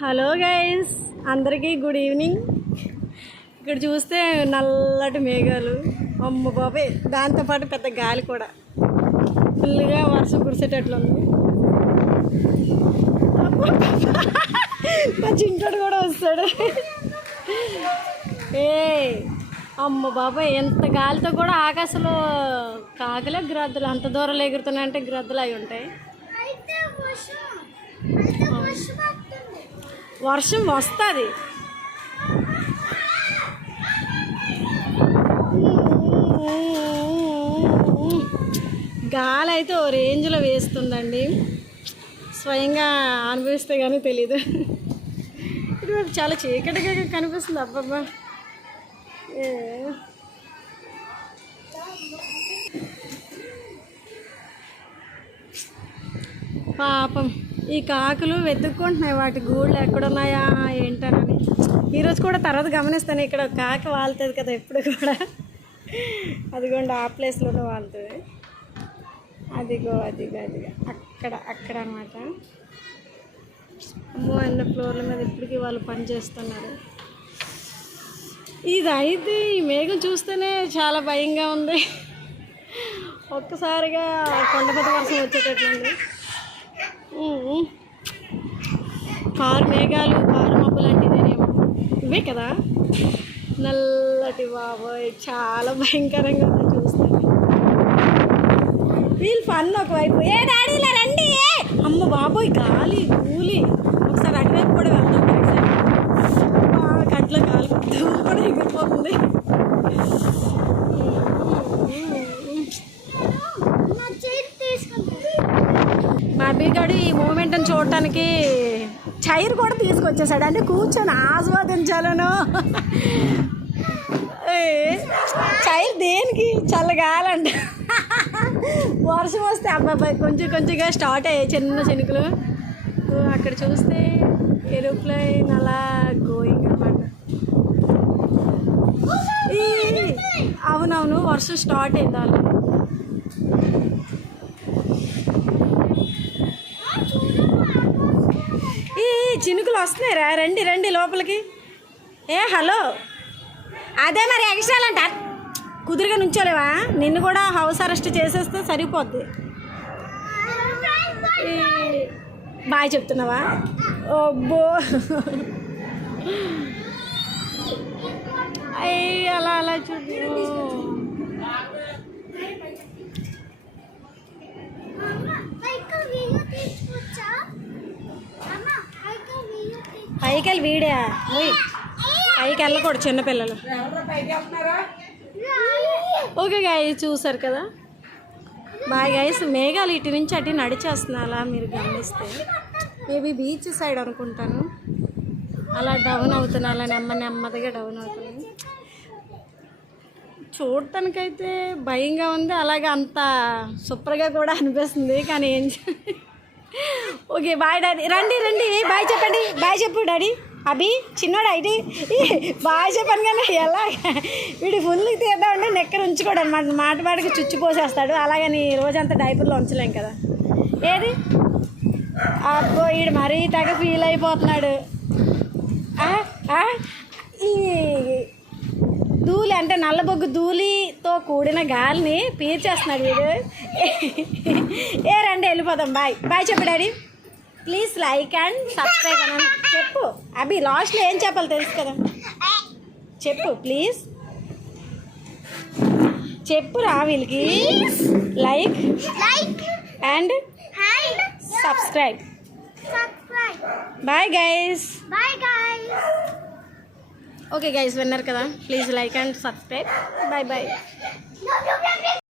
Hello guys అందరికీ good evening. ఇక్కడ చూస్తే నల్లటి మేఘాలు. అమ్మ బాబాయ్ దాంతోపాటు పెద్ద గాలి కూడా. ఫుల్గా వర్షం కురిసేటట్లుంది. మా చింటోడు కూడా వస్తాడు. ఏ అమ్మ బాబాయ్ ఎంత గాలితో కూడా ఆకాశంలో కాకలే గ్రద్దలు. అంత దూరం ఎగురుతున్నాయంటే గ్రద్దలు అయి ఉంటాయి. వర్షం వస్తుంది. గాలి అయితే ఓ రేంజ్లో వేస్తుందండి. స్వయంగా అనుభవిస్తే కానీ తెలీదు. ఇది చాలా చీకటిగా కనిపిస్తుంది. అబ్బబ్బా. పాపం. ఈ కాకులు వెతుక్కుంటున్నాయి. వాటి గూళ్ళు ఎక్కడున్నాయా ఏంటనని. ఈరోజు కూడా తర్వాత గమనిస్తాను. ఇక్కడ కాకి వాళ్తుంది కదా ఎప్పుడు కూడా. అదిగోండి ఆ ప్లేస్లోనే వాళ్తుంది. అదిగో అదిగో అదిగో. అక్కడ అక్కడ అనమాట అమ్మో అన్న ఫ్లోర్ల మీద ఇప్పటికీ వాళ్ళు పని చేస్తున్నారు. ఇది అయితే ఈ మేఘం చూస్తేనే చాలా భయంగా ఉంది. ఒక్కసారిగా కొండపతి వర్షం వచ్చేటట్లుంది. కారు మేఘాలు కారు మబ్బు లాంటిదేనేమో ఇవే కదా? నల్లటి బాబోయ్ చాలా భయంకరంగా ఉంది చూస్తాను వీళ్ళు ఫన్ ఒకవైపు. ఏ డాడీ ఇలా రండి. అమ్మ బాబోయ్ గాలి కూలి ఒకసారి అటువైపు కూడా వెళ్తాం కంట్లో గాలి కూడా ఎగిరిపోతుంది. మా అబ్బిగాడు ఈ మూమెంట్ని చూడటానికి చైర్ కూడా తీసుకొచ్చేసాడు. అంటే కూర్చొని ఆస్వాదించాలను. చైర్ దేనికి? చల్లగాలంట. వర్షం వస్తే అబ్బాయి కొంచెం కొంచెంగా స్టార్ట్ అయ్యాయి చిన్న చినుకులు. ఓ, అక్కడ చూస్తే ఏరోప్లేన్ అలా గోయింగ్ అనమాట అవునవును వర్షం స్టార్ట్ అయింది వాళ్ళు ఈ చినుకులు వస్తున్నాయిరా. రండి రండి లోపలికి. ఏ హలో. అదే మరి ఎక్స్ట్రాలు కుదురుగా నుంచోలేవా? నిన్ను కూడా హౌస్ అరెస్ట్ చేసేస్తే సరిపోద్ది. ఈ, బాయ్ చెప్తున్నావా? ఓబ్బో అయ్యి అలా అలా చూడు అమ్మ అయితే వీడియో తీసుకొచ్చా అమ్మ అయితే వీడియో తీసు పైకి వెళ్ళి వీడే. ఓయ్ పైకి వెళ్ళకూడదు చిన్నపిల్లలు. ఓకే గాయ చూసారు కదా? బాయ్ గైస్ మేఘాలు ఇటు నుంచి అటు నడిచేస్తున్నా అలా మీరు గమనిస్తే. మేబీ బీచ్ సైడ్ అనుకుంటాను. అలా డౌన్ అవుతున్నా అలా నెమ్మ నెమ్మదిగా డౌన్ అవుతున్నాయి. చూడటానికైతే భయంగా ఉంది అలాగే అంత సూపర్గా కూడా అనిపిస్తుంది కానీ ఏం చే- ఓకే బాయ్ డాడీ. రండి రండి. బాయ్ చెప్పండి. బాయ్ చెప్పు డాడీ. అభి చిన్నోడు ఐడి బాగా చెప్పాను కానీ ఎలా వీడి ఫుల్కి తీద్దామంటే నెక్కర్ ఉంచుకోడు అనమాట మాట మాటకి చుచ్చు పోసేస్తాడు. అలాగని రోజంతా డైపర్లో ఉంచలేం కదా. ఏది? అబ్బో వీడు మరీ తెగ ఫీల్ అయిపోతున్నాడు. ఆ, ఈ ధూళి అంటే నల్లబొగ్గు ధూళితో కూడిన గాలిని పీల్చేస్తున్నాడు వీడు. ఏ రండి వెళ్ళిపోదాం. బాయ్. బాయ్ చెప్పు daddy. Please like and subscribe అని చెప్పు. అభి లాస్ట్లో ఏం చెప్పాలి తెలుసు కదా. చెప్పు ప్లీజ్. చెప్పురా వీళ్ళకి. Like and subscribe. Bye guys. Bye guys. Okay guys విన్నారు కదా please like and subscribe bye bye